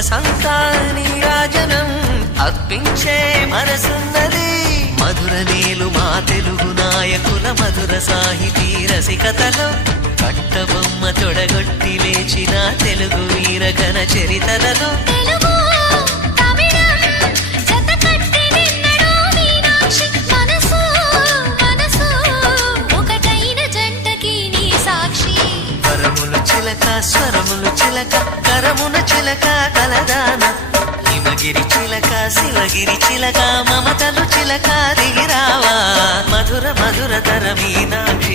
సొగసంతా నీరాజనం అర్పించే మనసున్నది మధుర నేలు మా తెలుగు నాయకుల మధుర సాహితీ రసికతలో కట్టబొమ్మ తొడగొట్టి లేచిన తెలుగు వీర ఘన చరితలలో చిలక స్వరములు చిలక కరమున చిలక కలదాన హిమగిరి చిలక శివగిరి చిలక మమతలు చిలక దిగిరావా మధుర మధుర తర మీనాక్షి